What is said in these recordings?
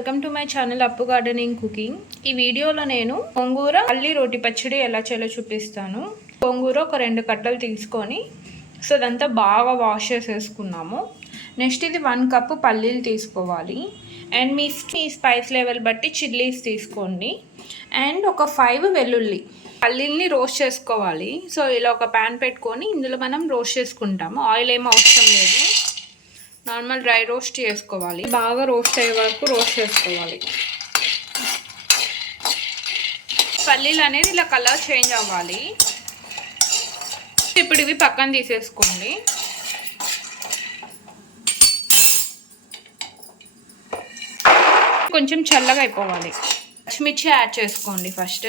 Welcome to my channel అప్పు gardening cooking. ఈ వీడియోలో నేను గోంగూర పల్లి రోటి పచ్చడి ఎలా చేయాలో చూపిస్తాను. గోంగూర ఒక 2 కట్టలు తీసుకొని సో అదంతా బాగా వాష్ చేసేసుకున్నాము. నెక్స్ట్ ఇది 1 కప్పు పల్లీలు తీసుకోవాలి. అండ్ మీ స్పైస్ లెవెల్ బట్టి చిల్లీస్ తీసుకోండి. అండ్ ఒక 5 వెల్లుల్లి. పల్లీల్ని రోస్ట్ చేసుకోవాలి. సో ఇలా ఒక ప్యాన్ పెట్టుకొని ఇందులో మనం రోస్ట్ చేసుకుంటాము. ఆయిల్ ఏమీ అవసరం లేదు, నార్మల్ డ్రై రోస్ట్ చేసుకోవాలి. బాగా రోస్ట్ అయ్యే వరకు రోస్ట్ చేసుకోవాలి. పల్లీలు అనేది ఇలా కలర్ చేంజ్ అవ్వాలి. ఇప్పుడు ఇవి పక్కన తీసేసుకోండి. కొంచెం చల్లగా అయిపోవాలి. పచ్చిమిర్చి యాడ్ చేసుకోండి ఫస్ట్.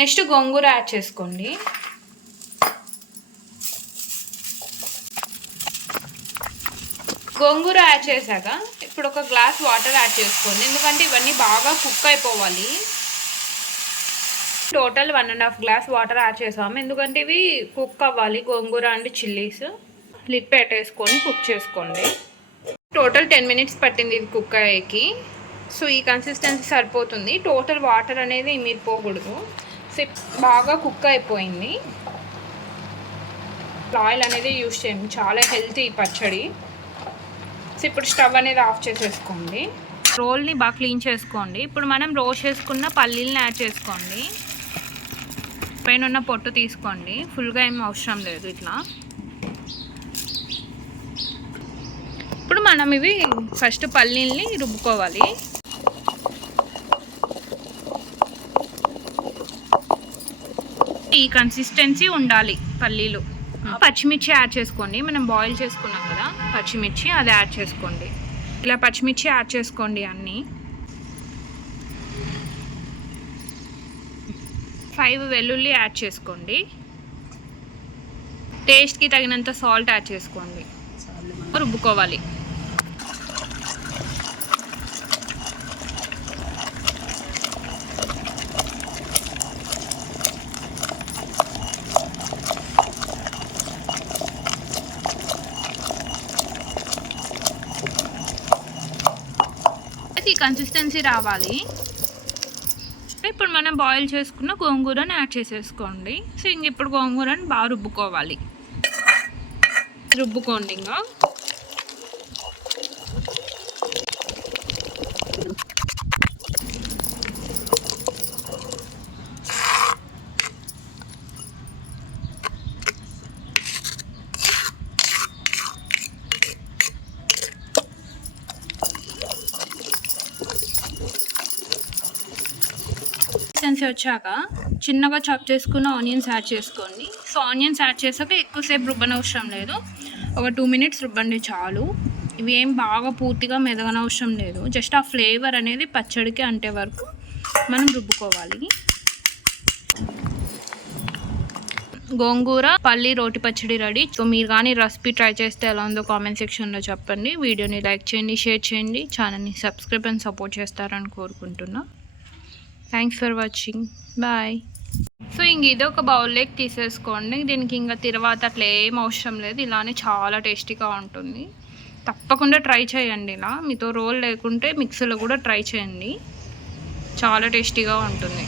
నెక్స్ట్ గోంగూర యాడ్ చేసుకోండి. గోంగూర యాడ్ చేశాక ఇప్పుడు ఒక గ్లాస్ వాటర్ యాడ్ చేసుకోండి, ఎందుకంటే ఇవన్నీ బాగా కుక్ అయిపోవాలి. టోటల్ 1.5 గ్లాస్ వాటర్ యాడ్ చేసాము, ఎందుకంటే ఇవి కుక్ అవ్వాలి. గోంగూర అండ్ చిల్లీస్. లిడ్ పెట్టేసుకొని కుక్ చేసుకోండి. టోటల్ 10 మినిట్స్ పట్టింది ఇది కుక్ అయ్యేకి. సో ఈ కన్సిస్టెన్సీ సరిపోతుంది. టోటల్ వాటర్ అనేది ఇమిరిపోకూడదు. సో బాగా కుక్ అయిపోయింది. ఆయిల్ అనేది యూజ్ చేయండి, చాలా హెల్తీ పచ్చడి. ఇప్పుడు స్టవ్ అనేది ఆఫ్ చేసేసుకోండి. రోల్ని బాగా క్లీన్ చేసుకోండి. ఇప్పుడు మనం రోస్ట్ చేసుకున్న పల్లీలని యాడ్ చేసుకోండి. పైన ఉన్న పొట్టు తీసుకోండి, ఫుల్గా ఏం అవసరం లేదు. ఇట్లా ఇప్పుడు మనం ఇవి ఫస్ట్ పల్లీల్ని రుబ్బుకోవాలి. ఈ కన్సిస్టెన్సీ ఉండాలి పల్లీలు. పచ్చిమిర్చి యాడ్ చేసుకోండి. మనం బాయిల్ చేసుకున్నాం కదా పచ్చిమిర్చి, అది యాడ్ చేసుకోండి. ఇలా పచ్చిమిర్చి యాడ్ చేసుకోండి అన్నీ. 5 వెల్లుల్లి యాడ్ చేసుకోండి. టేస్ట్కి తగినంత సాల్ట్ యాడ్ చేసుకోండి. రుబ్బుకోవాలి. ఈ కన్సిస్టెన్సీ రావాలి. ఇప్పుడు మనం బాయిల్ చేసుకున్న గోంగూరని యాడ్ చేసేసుకోండి. సో ఇంక ఇప్పుడు గోంగూరని బాగా రుబ్బుకోవాలి. రుబ్బుకోండి. ఇంకా వచ్చాక చిన్నగా చాప్ చేసుకున్న ఆనియన్స్ యాడ్ చేసుకోండి. సో ఆనియన్స్ యాడ్ చేసాక ఎక్కువసేపు రుబ్బనవసరం లేదు, ఒక 2 మినిట్స్ రుబ్బండి చాలు. ఇవి ఏం బాగా పూర్తిగా మెదగనవసరం లేదు, జస్ట్ ఆ ఫ్లేవర్ అనేది పచ్చడికి అంటే వరకు మనం రుబ్బుకోవాలి. గోంగూర పల్లి రోటి పచ్చడి రెడీ. సో మీరు కానీ రెసిపీ ట్రై చేస్తే ఎలా ఉందో కామెంట్ సెక్షన్లో చెప్పండి. వీడియోని లైక్ చేయండి, షేర్ చేయండి, ఛానల్ని సబ్స్క్రైబ్ అండ్ సపోర్ట్ చేస్తారని కోరుకుంటున్నా. Thanks for watching, bye. So ఇంక ఇది ఒక బౌల్లోకి తీసేసుకోండి. దీనికి ఇంకా తర్వాత అట్లా ఏం అవసరం లేదు, ఇలానే చాలా టేస్టీగా ఉంటుంది. తప్పకుండా ట్రై చేయండి. ఇలా మీతో రోల్ లేకుంటే మిక్సీలో కూడా ట్రై చేయండి, చాలా టేస్టీగా ఉంటుంది.